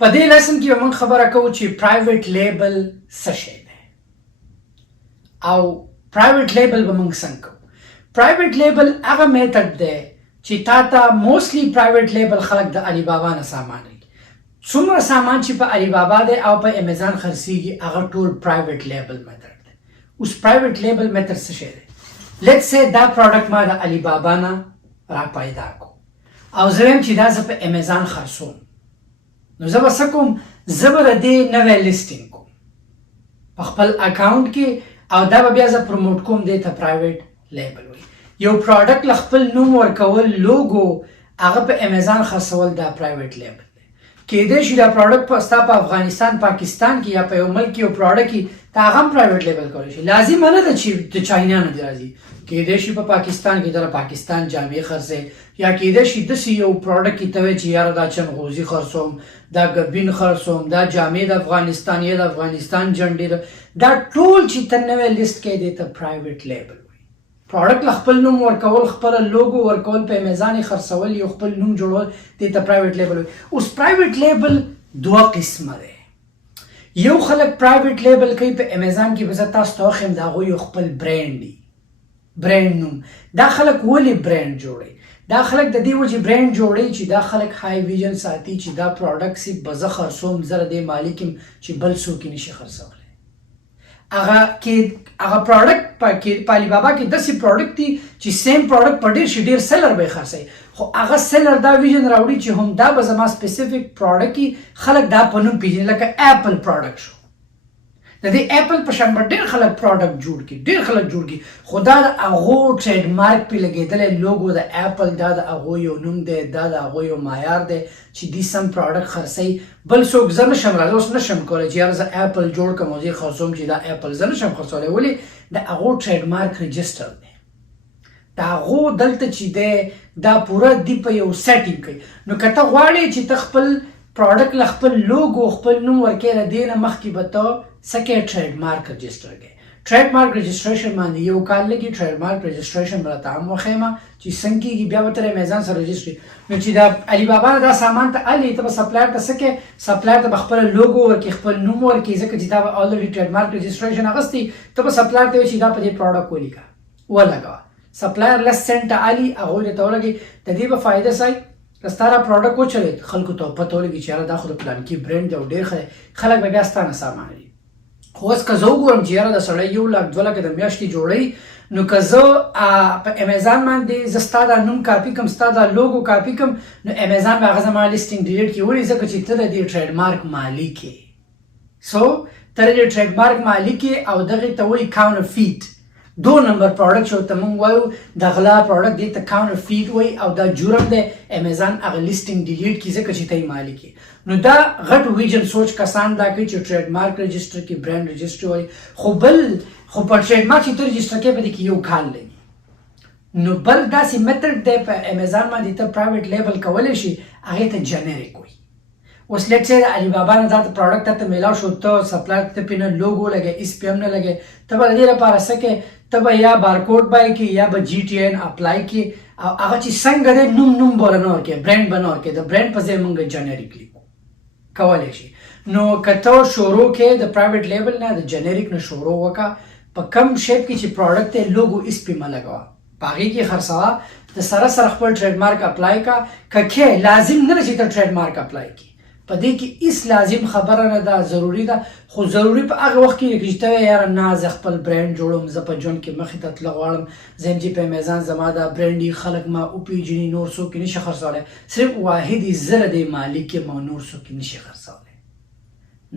په دې لیسن کې موږ خبره کوو چې پرایویټ لیبل څه شی دی او پرایویټ لیبل به موږ څنګه کوو. پرایویټ لیبل هغه میتھډ دی چې تا ته موستلی پرایویټ لیبل خلک د علی بابا نه سامان لري. څومره سامان چې په علی بابا دی او په امیزان خرڅیږي هغه ټول پرایویټ لیبل میتھډ دی. اوس پرایویټ لیبل میتھډ څه شی دی؟ لیټس سي دا پروډکټ ما د علی بابا نه را پیدا کو او زه ویم چې دا زه په امیزان خرڅوم، نو زه به څه کوم؟ زه به د دې نوی لیسټینګ کوم په خپل اکاونټ کې او دا به بیا زه پروموټ کوم، دې ته پرایویټ لیبل وایي. یو پروډکټ له خپل نوم ورکول، لوګو هغه په امیزان خرڅول، دا پرایویټ لیبل دی. کېدای شي دا پروډکټ په ستا په افغانستان، پاکستان کې یا په یو ملک کې یو پروډکټ کې تا هغه هم پرایویټ لیبل کولی شي. لازم نه ده چې د چاینا نه دی راځي. کېدای شي په پاکستان کې د پاکستان جامې خرڅې، یا کېدای شي داسې یو پروډکټ کې ته وایې چې یاره دا چنغوزي خرڅوم، دا ګربین خرڅوم، دا جامې د افغانستان یا د افغانستان جنډې، دا ټول چې ته نوی لیست کې دی ته پرایویټ لیبل. پروډکټ له خپل نوم ورکول، خپل لوګو ورکول، په امیزان یې خرڅول، یو خپل نوم جوړول، دې ته پرایویټ لیبل وایي. اوس پرایویټ لیبل دوه قسمه دی. یو خلک پرایویټ لیبل کوي په امیزان کې، به زه تاسو ته وښیم د هغوی یو خپل برانډ دی، برانډ نوم. دا خلک ولې برانډ جوړوي؟ دا خلک د دې وجې برانډ جوړوي چې دا خلک های ویژن ساتي چې دا پروډکټ صرف به زه خرڅوم، زه د دې مالک یم چې بل څوک یې نشي خرڅولی. هغه پروډکټ په علی بابا کې داسې پروډکټ دي چې سیم پروډکټ په ډېر شي ډېر سیلر به یې خرڅوي، خو هغه سیلر دا ویژن راوړي چې هم دا به زما سپیسیفیک پروډکټ وي، خلک دا په نوم پېژني. لکه اپل پروډکټ شو، د دې اپل په شان به ډېر خلک پروډکټ جوړ کړي، ډېر خلک جوړ کړي، خو دا د هغو ټریډ مارک پې لګېدلی لوګو د اپل، دا د هغو یو نوم دی، دا د هغو یو معیار دی چې دوی سم پروډکټ خرڅوي. بل څوک زه نشم راځي، اوس نشم کولی چې یاره زه اپل جوړ کړم او زه یې خرڅوم چې دا اپل زه نشم خرڅولی. ولې؟ د هغو ټریډ مارک رجسټر دی، د هغو دلته چې دی دا پوره دی په یو سیټینګ کوي. نو که ته غواړې چې ته خپل پروډکټ له خپل لوګو خپل نوم ورکې، له دې نه مخکې به ته څه کوې؟ ټریډ مارک رجسټر کوې. ټریډ مارک رجسټریشن باندې یو کال لګي. ټریډ مارک رجسټریشن به راته هم وښیم چې څنګه کېږي، بیا به ته امیزان سره رجسټري. نو چې دا علی بابا نه دا سامان ته الې، ته به سپلایر ته څه کوې؟ سپلایر ته به خپل لوګو ورکې، خپل نوم ورکې، ځکه چې دا به الریډي ټریډ مارک رجسټریشن اخیستی. ته به سپلایر ته وایې چې دا په دې پروډکټ ولیکه، ولګوه. سپلایر لس سنټه الي، هغوی درته ولګي. د دې به فایده څه وي؟ که ستا دا پروډکټ وچلېد، خلکو ته پته ولګي چې یاره دا خو د پلانکي برانډ دی او ډېر ښه دی، خلک به بیا ستا نه سامان اخلي. خو اوس که زه وګورم چې یاره د سړی 1 لاک 2 لاکه د میاشتې جوړوي، نو که زه په امیزان باندې زه ستا دا نوم کاپي کړم، ستا دا لوګو کاپي کړم، نو امیزان به هغه زما لیسټینګ ډیلیټ کړي. ولې؟ ځکه چې ته د دې ټریډ مارک مالک یې. سو ته د دې ټریډ مارک مالک یې او دغې ته وایي کاونټرفیټ. 2 نمبر پروډکټ چې ورته موږ وایو د غلا پروډکټ، دې ته کاونټرفیټ وایي او دا جرم دی. امیزان هغه لیسټینګ ډیلیټ کړي ځکه چې ته یې مالک یې. نو دا غټ ویژن سوچ کسان دا کوي چې ټریډ مارک رجسټر کې، برانډ رجسټر وایي. خو په ټریډ مارک چې ته رجسټر کوې په دې کې یو کال لګي. نو بل داسې میتھډ دی په امیزان باندې ته پرایویټ لیبل کولی شي، هغې ته جنریک وایي. اوس لیټ سي د علی بابا نه دا پروډکټ ته میلاو شو، ته سپلایر ته پې نه لوګو لګې، ایس پی هم نه لګې، ته به د دې لپاره څه کوې؟ ته به یا بارکوډ بای کې یا به جی ټي این اپلای کې، او هغه چې څنګه دی نوم به نه ورکې، برانډ به نه ورکې، د برانډ په ځای موږ جنریک لیکو کولی شي. نو که ته شروع کې د پرایویټ لیبل نه، د جنریک نه شروع وکړه، په کم شیپ کې چې پروډکټ دی لوګو ایس پی مه لګوه، په هغې کې خرڅوه، د سره خپل ټریډ مارک اپلای کړه. که کې لازم نه ده چې ته ټریډ مارک اپلای کړي، په دې کې هیڅ لازم خبره نه ده، ضروري ده. خو ضروري په هغه وخت کې چې ته یاره نه زه خپل برانډ جوړوم، زه په ژوند کې مخې ته تله غواړم، زه یم چې په امیزان زما دا برانډ یي، خلک ما وپېژني، نور څوک یې نشي خرڅولی، صرف واحد یې زه د دې مالک یم او نور څوک یې نشي خرڅولی.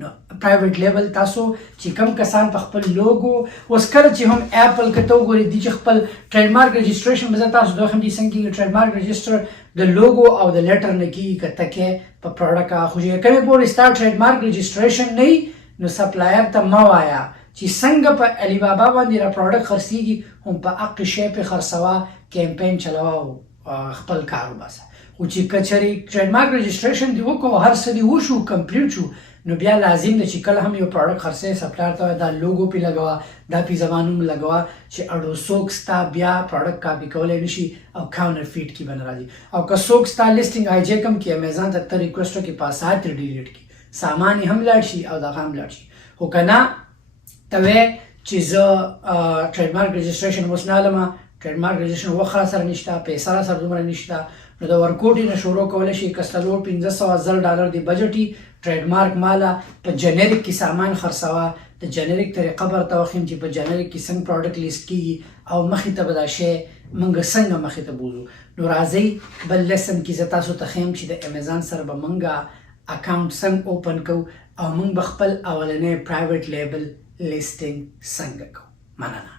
نو پرایویټ لیبل تاسو چې کم کسان په خپل لوګو، اوس کله چې هم اپل که ته وګورئ دي چې خپل ټریډ مارک رجسټریشن به زه تاسو ته وښیم دي څنګه کېږي. ټریډ مارک رجسټر د لوګو او د لیټر نه کېږي، که ته کې په پروډکټ هغه خو چې کمې پورې ستا ټریډ مارک رجسټریشن نه وي، نو سپلایر ته مه وایه چې څنګه په علی بابا باندې را پروډکټ خرڅېږي، هم په هغه شی پې خرڅوه، کیمپین چلوه او خپل کار وباسه. خو چې که چېرې ټریډ مارک رجسټریشن دې وکړو، هر څه دې وشو، کمپلیټ شو، نو بیا لازم ده چې کله هم یو پروډکټ خرڅوې، سپلایر ته وایه دا لوګو پې لګوه، دا پې زما نوم لګوه، چې اړو څوک ستا بیا پروډکټ کاپي کولی نه شي او کاونټرفیټ کې به نه راځي. او که څوک ستا لیسټینګ هایجیک هم کړي، امیزان ته ته ریکویسټ وکړې، په اسانه ترې ډیلیټ کړي، سامان یې هم لاړ شي او دغه هم لاړ شي. خو که نه ته وایې چې زه ټریډ مارک رجسټریشن اوس نه لرم، ټریډ مارک رجسټریشن وخت را سره نشته، پیسه را سره دومره نشته، نو د ورکوټي نه شروع کولی شي. که څلور 1500 $1000 د بجټ وي، ټریډ مارک ماله په جنریک کې سامان خرڅوه، د جنریک طریقه به درته وښیم چې په جنریک کې څنګه پروډکټ لیست کېږي او مخې ته به دا شی موږ څنګه مخې ته بوځو. نو راځئ بل لیسن کې زه تاسو ته ښیم چې د امیزان سره به موږ اکاونټ څنګه اوپن کوو او موږ به خپل اولنی پرایویټ لیبل لیسټینګ څنګه کوو. مننه.